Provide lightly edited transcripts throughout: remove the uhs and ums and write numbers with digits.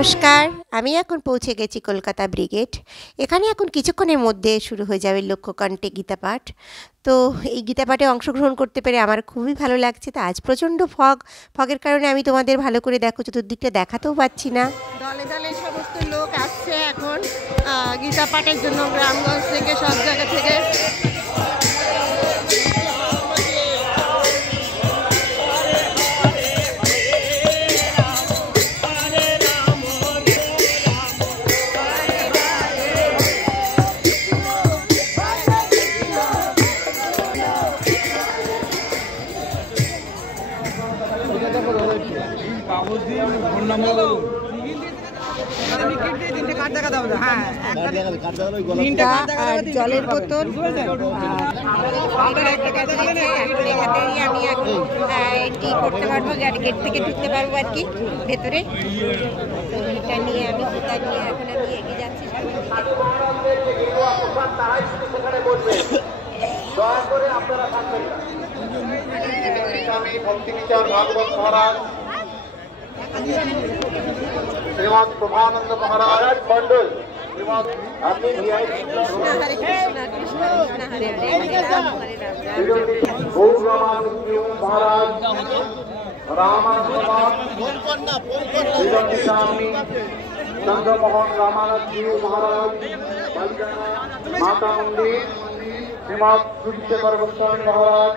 নমস্কার, আমি এখন পৌঁছে গেছি কলকাতা ব্রিগেড। এখানে এখন কিছুক্ষণের মধ্যে শুরু হয়ে যাবে লক্ষ্যকণ্ঠে গীতাপাঠ। তো এই গীতাপাঠে অংশগ্রহণ করতে পেরে আমার খুবই ভালো লাগছে। তো আজ প্রচণ্ড ফগের কারণে আমি তোমাদের ভালো করে দেখো চতুর্দিকটা দেখাতেও পাচ্ছি না। দলে দলে সমস্ত লোক আসছে এখন গীতাপাঠের জন্য, গ্রামগঞ্জ থেকে সব জায়গা থেকে। জলের বোতল আমি এটি করতে পারবো, গেট থেকে ঢুকতে পারবো আর কি ভেতরে। তো এটা নিয়ে আমি জুতা নিয়ে এখন আমি এগিয়ে যাচ্ছি श्रीमद प्रभानंद महाराज मंडल महाराज रामानंद चंद्रमोहन रामानंद जी महाराज माता मंदिर श्रीमद सूर्यशेखर गोस्वामी महाराज।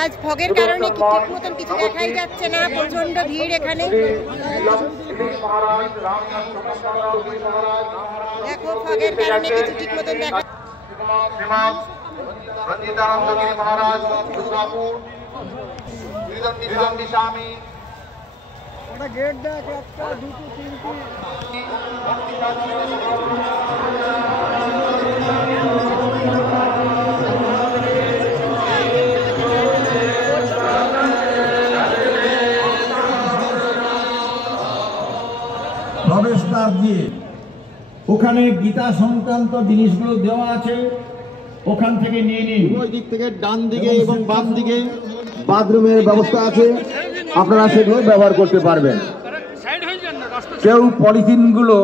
আজ ফগের কারণে ঠিক মতন কিছু দেখাই যাচ্ছে না, প্রচন্ড ভিড় এখানে। দেখো ফগের কারণে কিছু ঠিক মতন দেখা প্রবেশদ্বার দিয়ে ওখানে গীতা সংক্রান্ত জিনিসগুলো দেওয়া আছে, ওখান থেকে নিয়ে নিন। ওই দিক থেকে ডান দিকে এবং বাম দিকে বাথরুমের ব্যবস্থা আছে, আপনারা সেগুলো ব্যবহার করতে পারবেন। কেউ পলিথিনগুলো,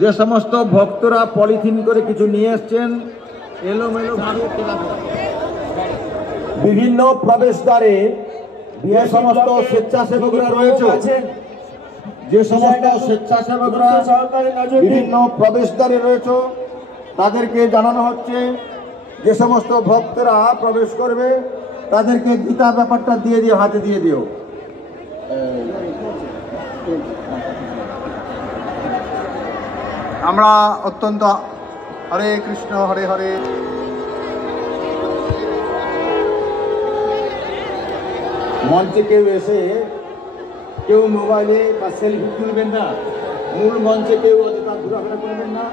যে সমস্ত ভক্তরা পলিথিন করে কিছু নিয়ে এসছেন, এলোমেলো ভাবে বিভিন্ন প্রবেশদ্বারে যে সমস্ত স্বেচ্ছাসেবকরা রয়েছে, যে সমস্ত স্বেচ্ছাসেবকরা বিভিন্ন প্রবেশদ্বারে রয়েছে, তাদেরকে জানানো হচ্ছে যে সমস্ত ভক্তরা প্রবেশ করবে তাদেরকে গীতা ব্যাপারটা দিয়ে দিও, হাতে দিয়ে দিও। আমরা অত্যন্ত হরে কৃষ্ণ হরে হরে। মঞ্চে কেউ এসে কেউ মোবাইলে বা সেলফি তুলবেন না, মূল মঞ্চে কেউ অযথা ঘোরাফেরা করবেন না।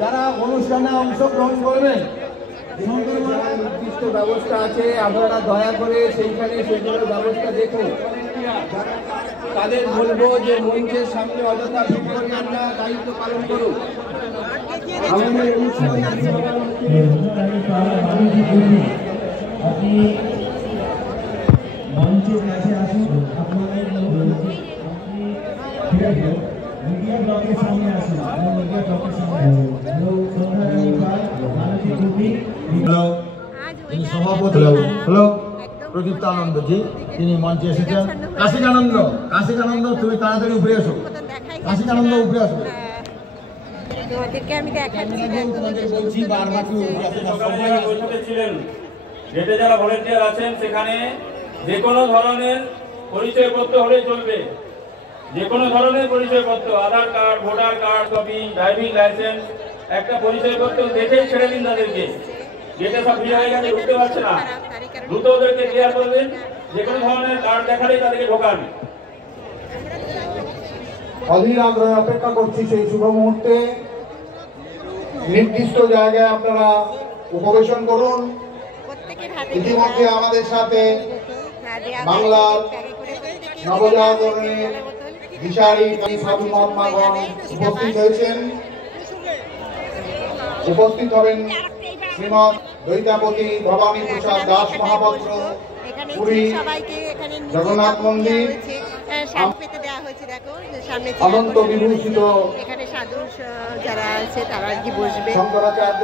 যারা অনুষ্ঠানে অংশগ্রহণ করবেন নির্দিষ্ট ব্যবস্থা আছে, আপনারা দয়া করে সেইখানে সেইগুলোর ব্যবস্থা দেখুন। তাদের বলবো যে মঞ্চের সামনে অযথা ভিড় করবেন না, দায়িত্ব পালন করুন। আমাদের আপনি মঞ্চের কাছে আসুন, আপনাদের মিডিয়া ব্লকের সামনে আসুন, মিডিয়া ব্লকের সামনে আসুন। তিনি সভাপতি হ্যালো প্রদীপ্তানন্দ জি, তিনি মঞ্চে এসেছেন। কাশিকানন্দ তুমি তাড়াতাড়ি উপরে এসো, কাশিকানন্দ উপরে আসো। গেটে যারা ভলেন্টিয়ার আছেন সেখানে যে কোনো ধরনের পরিচয়পত্র হলে চলবে, যে কোনো ধরনের পরিচয়পত্র, Aadhaar card, voter card copy, driving licence, একটা পরিচয়পত্র দেখেই ছেড়ে দিন তাদেরকে। গেটে সব ভিড় হয়ে গেছে, ঢুকতে পারছে না, দ্রুত ওদেরকে ক্লিয়ার করবেন। যে কোনো ধরনের কার্ড দেখালেই তাদেরকে ঢোকান। অধীর আগ্রহে অপেক্ষা করছি সেই শুভ মুহূর্তে। নির্দিষ্ট জায়গায় আপনারা উপবেশন করুন। ইতিমধ্যে আমাদের সাথে বাংলার নবজাগরণের দিশারি সাধু মহাত্মাগণ উপস্থিত হয়েছেন। উপস্থিত হবেন শ্রীমৎ দৈতাপতি ভবানী প্রসাদ দাস মহাপাত্র, এখানে পুরী সবাইকে এখানে জগন্নাথ মন্দির শাড়ি পেতে দেওয়া হয়েছে। দেখো সামনে অনন্ত বিভূষিত এখানে সাধু যারা আছে তারা আর কি বসবে। শঙ্করাচার্য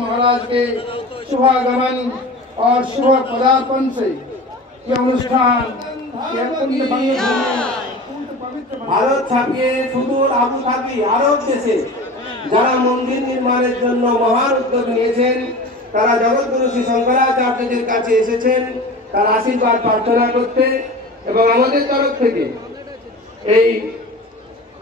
महाराज के शुभागमन और शुभ पदार्पण से ये अनुष्ठान ভারত ছাপিয়ে সুদূর আবু ধাবি আরব দেশে যারা মন্দির নির্মাণের জন্য মহান উদ্যোগ নিয়েছেন তারা জগৎগুরু শ্রী শঙ্করাচার্যের কাছে এসেছেন তার আশীর্বাদ প্রার্থনা করতে এবং আমাদের তরফ থেকে এই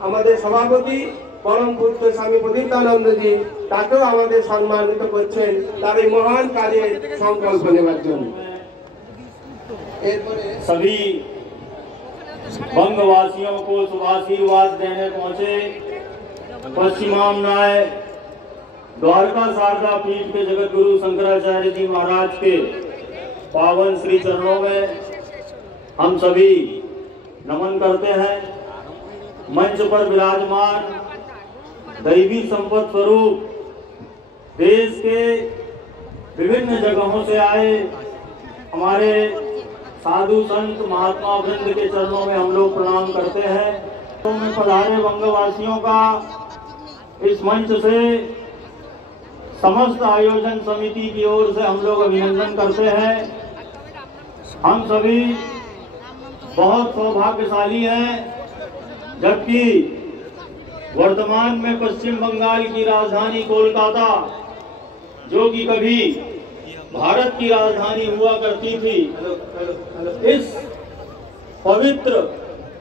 আমাদের সভাপতি পরম পূজ্য স্বামী প্রদীপ্তানন্দজি তাকেও আমাদের সম্মানিত করছেন তার এই মহান কাজের সংকল্প নেওয়ার জন্য। सभी बंगवासियों को शुभाशीर्वाद देने पहुंचे पश्चिमामनाय द्वारका शारदा पीठ के जगत गुरु शंकराचार्य जी महाराज के पावन श्री चरणों में हम सभी नमन करते हैं। मंच पर विराजमान दैवी संपत स्वरूप देश के विभिन्न जगहों से आए हमारे साधु संत महात्मा वृंद के चरणों में हम लोग प्रणाम करते हैं। तो में पधारे बंगवासियों का इस मंच से समस्त आयोजन समिति की ओर से हम लोग अभिनंदन करते हैं। हम सभी बहुत सौभाग्यशाली हैं जबकि वर्तमान में पश्चिम बंगाल की राजधानी कोलकाता जो कि कभी भारत की राजधानी हुआ करती थी इस पवित्र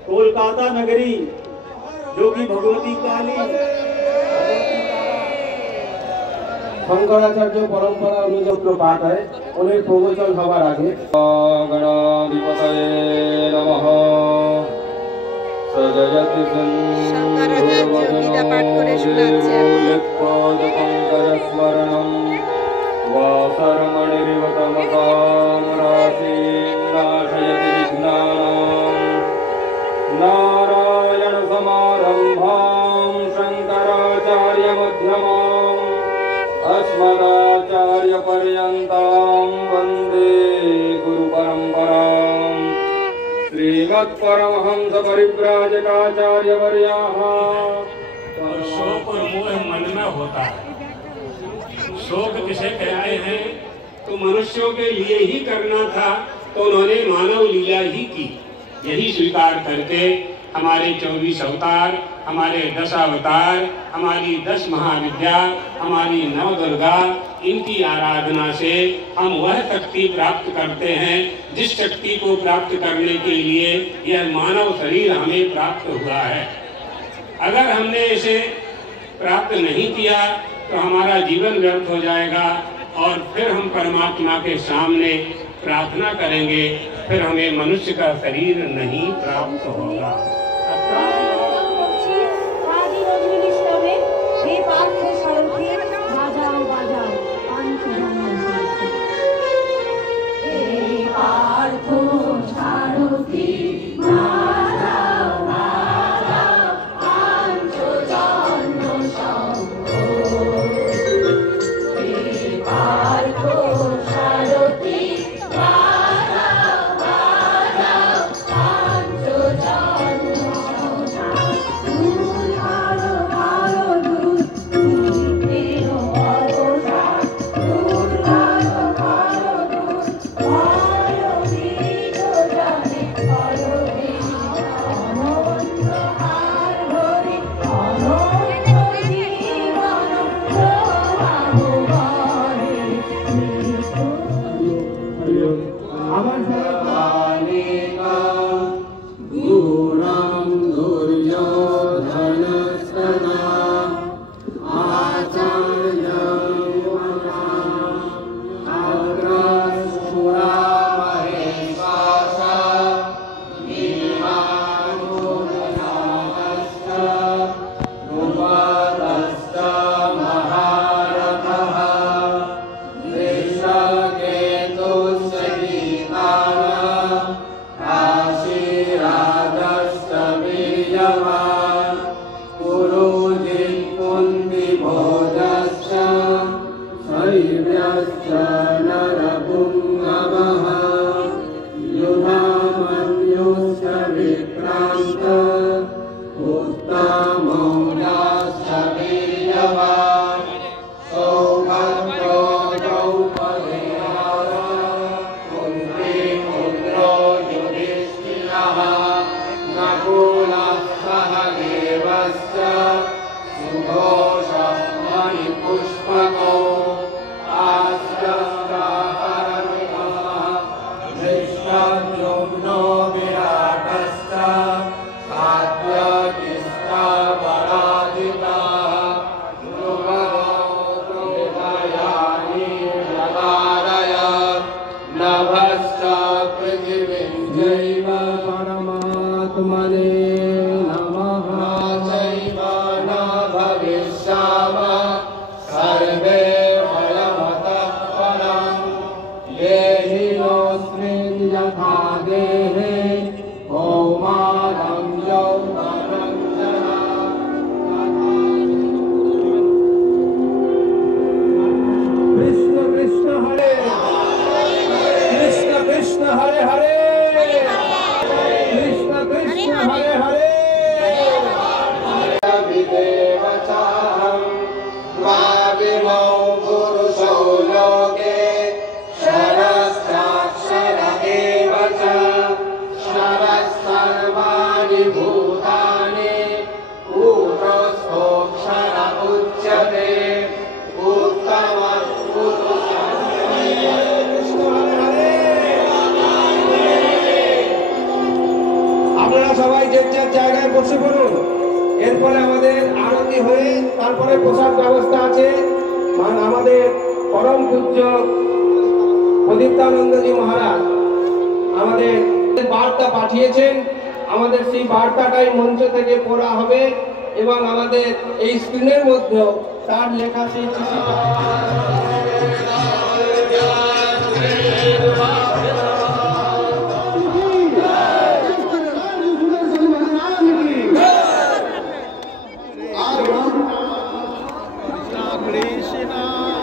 कोलकाता नगरी जो कि भगवती काली শঙ্করাচার্য পরম্পরা অনুযায়ী পাঠ হয় ওদের প্রবচন হবার আগে গণাধিপতয়ে নমঃ সজয়তি সুন্দরবদনম वासरमणिरिवतमसां राशीं नाशयति विघ्नानां अस्मदाचार्यपर्यन्तां वन्दे गुरुपरम्पराम् श्रीमत्परमहंसपरिव्राजकाचार्यवर्याः। शोक और मोह मन में होता है। शोक किसे कहते हैं? तो मनुष्यों के लिए ही करना था, तो उन्होंने मानव लीला ही की। यही स्वीकार करके हमारे 24 अवतार, हमारे 10 अवतार, हमारी 10 महाविद्या, हमारी 9 दुर्गा, इनकी आराधना से हम वह शक्ति प्राप्त करते हैं जिस शक्ति को प्राप्त करने के लिए यह मानव शरीर हमें प्राप्त हुआ है। अगर हमने इसे प्राप्त नहीं किया तो हमारा जीवन व्यर्थ हो जाएगा और फिर हम परमात्मा के सामने प्रार्थना करेंगे, फिर हमें मनुष्य का शरीर नहीं प्राप्त होगा।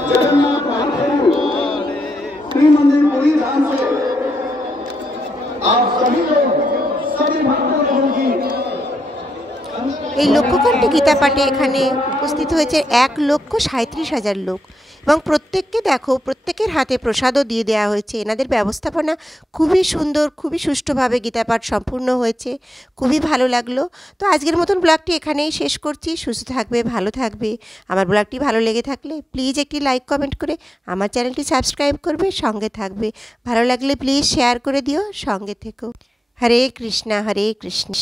जय नाम से आप सभी लोग सभी भक्तों की এই লক্ষ্যকণ্ঠে গীতা পাঠে এখানে উপস্থিত হয়েছে 1,37,000 লোক এবং প্রত্যেককে দেখো প্রত্যেকের হাতে প্রসাদও দিয়ে দেওয়া হয়েছে। এনাদের ব্যবস্থাপনা খুবই সুন্দর, খুবই সুষ্ঠুভাবে গীতা পাঠ সম্পূর্ণ হয়েছে, খুবই ভালো লাগলো। তো আজকের মতন ব্লগটি এখানেই শেষ করছি। সুস্থ থাকবে, ভালো থাকবে। আমার ব্লগটি ভালো লেগে থাকলে প্লিজ একটি লাইক কমেন্ট করে আমার চ্যানেলটি সাবস্ক্রাইব করবে, সঙ্গে থাকবে। ভালো লাগলে প্লিজ শেয়ার করে দিও, সঙ্গে থেকো। হরে কৃষ্ণা হরে কৃষ্ণ।